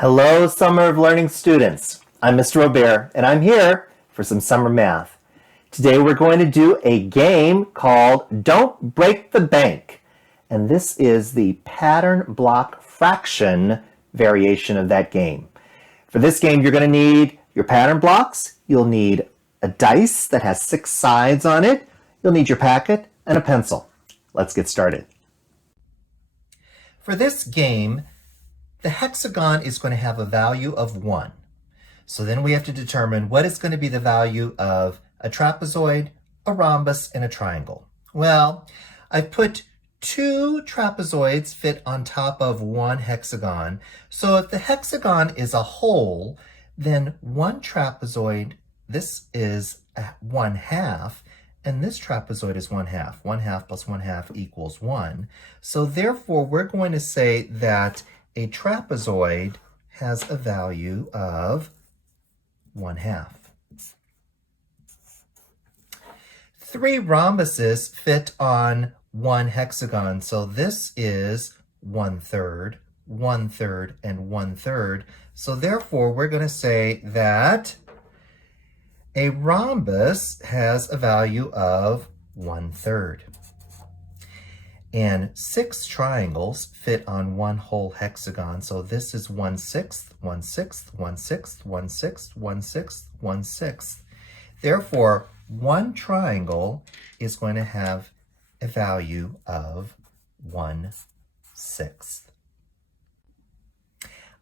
Hello, Summer of Learning students. I'm Mr. Robert, and I'm here for some summer math. Today we're going to do a game called Don't Break the Bank. And this is the pattern block fraction variation of that game. For this game, you're going to need your pattern blocks. You'll need a dice that has 6 sides on it. You'll need your packet and a pencil. Let's get started. For this game, the hexagon is going to have a value of 1. So then we have to determine what is going to be the value of a trapezoid, a rhombus, and a triangle. Well, I've put 2 trapezoids fit on top of 1 hexagon. So if the hexagon is a whole, then 1 trapezoid, this is 1/2, and this trapezoid is 1/2. 1/2 plus 1/2 equals 1. So therefore, we're going to say that a trapezoid has a value of 1/2. 3 rhombuses fit on 1 hexagon, so this is 1/3, 1/3, and 1/3. So therefore, we're going to say that a rhombus has a value of 1/3. And 6 triangles fit on 1 whole hexagon. So this is 1/6, 1/6, 1/6, 1/6, 1/6, 1/6. Therefore, 1 triangle is going to have a value of 1/6.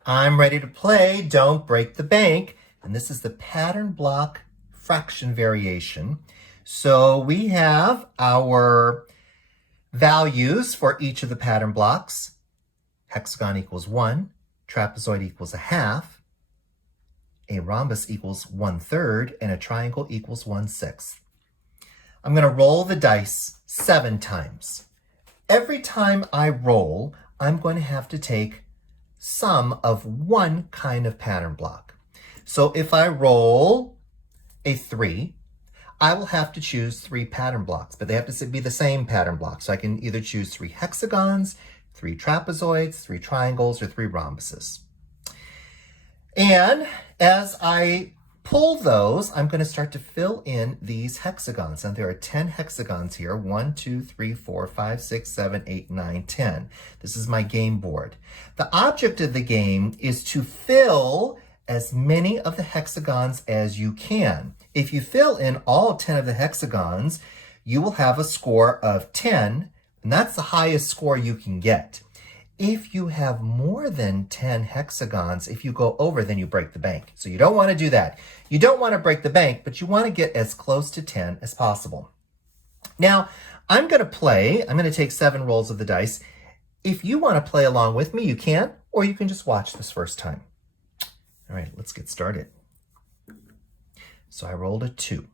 I'm ready to play Don't Break the Bank. And this is the pattern block fraction variation. So we have our values for each of the pattern blocks. Hexagon equals 1, trapezoid equals 1/2, a rhombus equals 1/3, and a triangle equals 1/6. I'm going to roll the dice 7 times. Every time I roll, I'm going to have to take some of one kind of pattern block. So if I roll a 3, I will have to choose 3 pattern blocks, but they have to be the same pattern block. So I can either choose 3 hexagons, 3 trapezoids, 3 triangles, or 3 rhombuses. And as I pull those, I'm going to start to fill in these hexagons. And there are 10 hexagons here. 1, 2, 3, 4, 5, 6, 7, 8, 9, 10. This is my game board. The object of the game is to fill as many of the hexagons as you can. If you fill in all 10 of the hexagons, you will have a score of 10, and that's the highest score you can get. If you have more than 10 hexagons, if you go over, then you break the bank. So you don't want to do that. You don't want to break the bank, but you want to get as close to 10 as possible. Now, I'm going to play. I'm going to take 7 rolls of the dice. If you want to play along with me, you can, or you can just watch this first time. All right, let's get started. So I rolled a 2.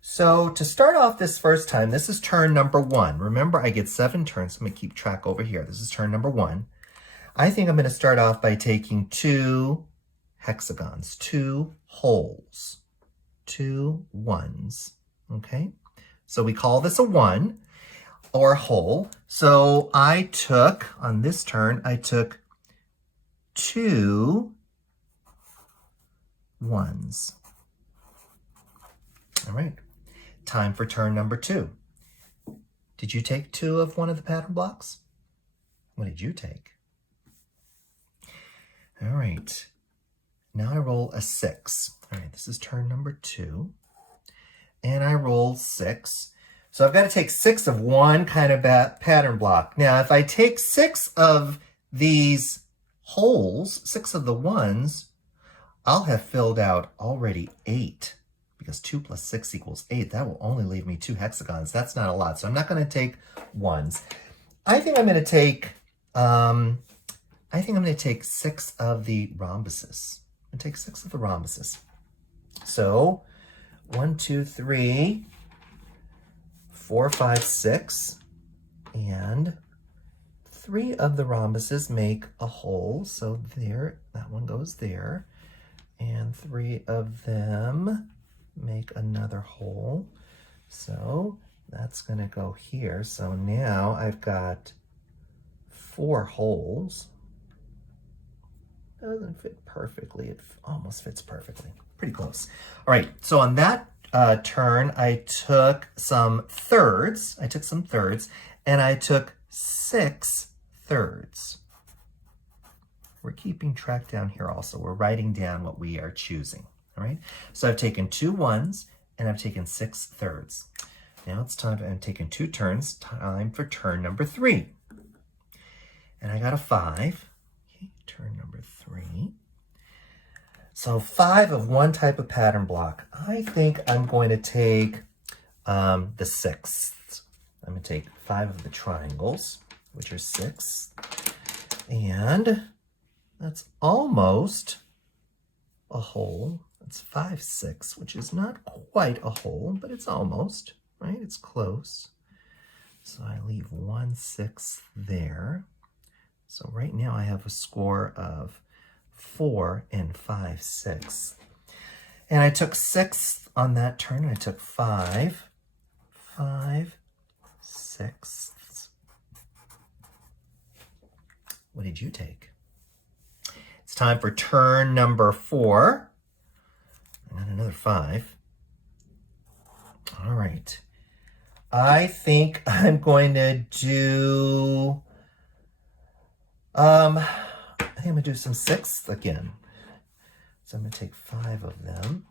So to start off this first time, this is turn number 1. Remember, I get 7 turns. I'm going to keep track over here. This is turn number 1. I think I'm going to start off by taking 2 hexagons, 2 holes, 2 1s. Okay? So we call this a 1 or a hole. So I took, on this turn, I took 2 1s. All right, time for turn number 2. Did you take 2 of one of the pattern blocks? What did you take? All right, now I roll a 6. All right, this is turn number 2. And I rolled 6. So I've got to take 6 of one kind of pattern block. Now, if I take 6 of these holes, 6 of the 1s, I'll have filled out already 8. Because 2 plus 6 equals 8. That will only leave me 2 hexagons. That's not a lot. So I'm not going to take 1s. I think I'm going to take 6 of the rhombuses. I'm going to take 6 of the rhombuses. So 1, 2, 3, 4, 5, 6, and 3 of the rhombuses make a hole. So there, that one goes there, and 3 of them make another hole. So that's going to go here. So now I've got 4 holes. Doesn't fit perfectly. It almost fits perfectly. Pretty close. All right, so on that turn, I took some thirds. And I took 6 thirds. We're keeping track down here also. We're writing down what we are choosing, all right? So I've taken 2 ones, and I've taken 6 thirds. Now it's time, I'm taking 2 turns, time for turn number 3. And I got a 5. Okay, turn number 3. So 5 of one type of pattern block. I think I'm going to take the 6th. I'm going to take 5 of the triangles, which are 6. And that's almost a hole. It's 5, 6, which is not quite a hole, but it's almost, right? It's close. So I leave 1 6 there. So right now I have a score of 4 and 5 6. And I took 6 on that turn. I took 5, 6. What did you take? It's time for turn number 4. And then another 5. All right. I think I'm going to do, I think I'm going to do some 6th again. So I'm going to take 5 of them.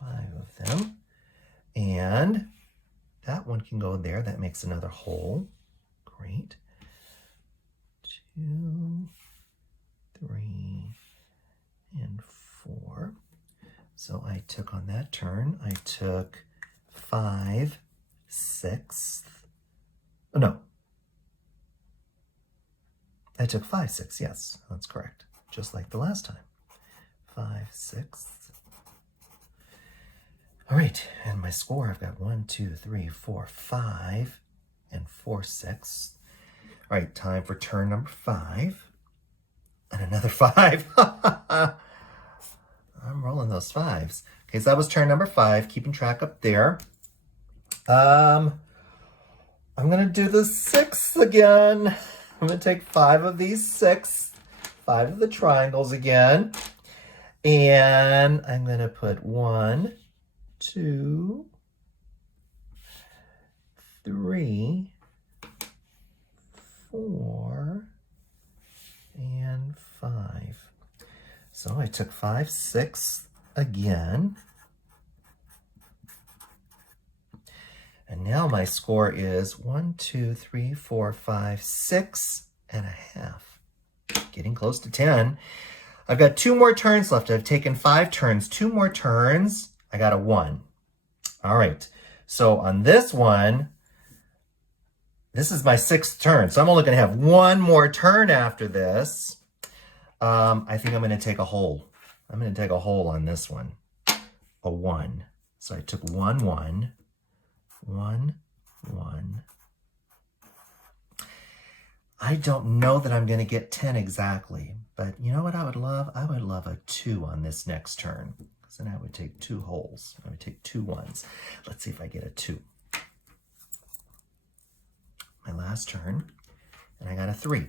5 of them. And that one can go there. That makes another hole. Great. 2, 3, and 4. So I took on that turn, I took 5 6. Oh, no. I took 5 6, yes, that's correct. Just like the last time. 5 6. All right, and my score, I've got 1 2 3 4 5 and 4 6. All right, time for turn number 5. And another 5. I'm rolling those 5s. Okay, so that was turn number 5, keeping track up there. I'm gonna do the 6th again. I'm gonna take 5 of these 6, 5 of the triangles again. And I'm gonna put 1, 2, 3, 4, and 5. So I took 5 6 again. And now my score is 1 2 3 4 5 6 and a half. Getting close to 10. I've got 2 more turns left. I've taken 5 turns. 2 more turns. I got a 1. All right. So on this one, this is my 6th turn. So I'm only going to have 1 more turn after this. I think I'm going to take a hole. I'm going to take a hole on this one. A 1. So I took 1 1. 1 1. I don't know that I'm going to get 10 exactly. But you know what I would love? I would love a 2 on this next turn. So then I would take 2 holes. I would take 2 1s. Let's see if I get a 2. My last turn. And I got a 3.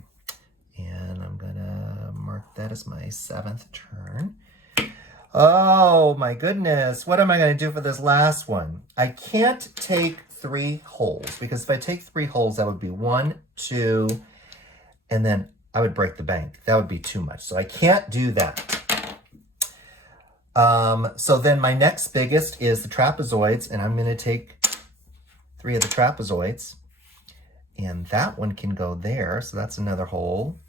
And I'm going to mark that as my 7th turn. Oh my goodness. What am I going to do for this last one? I can't take 3 holes, because if I take 3 holes, that would be 1, 2, and then I would break the bank. That would be too much. So I can't do that. So then my next biggest is the trapezoids, and I'm going to take 3 of the trapezoids. And that one can go there, so that's another hole.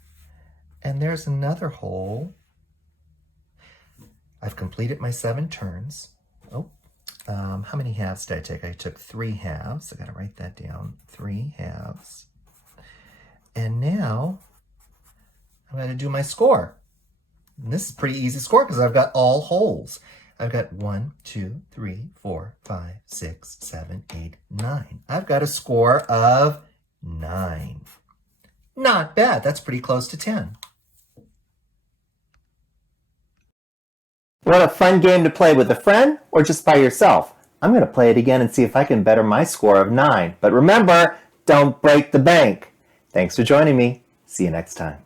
And there's another hole. I've completed my 7 turns. Oh, how many halves did I take? I took 3 halves. I got to write that down. 3 halves. And now I'm going to do my score. And this is a pretty easy score because I've got all holes. I've got 1, 2, 3, 4, 5, 6, 7, 8, 9. I've got a score of 9. Not bad. That's pretty close to 10. What a fun game to play with a friend or just by yourself. I'm going to play it again and see if I can better my score of 9. But remember, don't break the bank. Thanks for joining me. See you next time.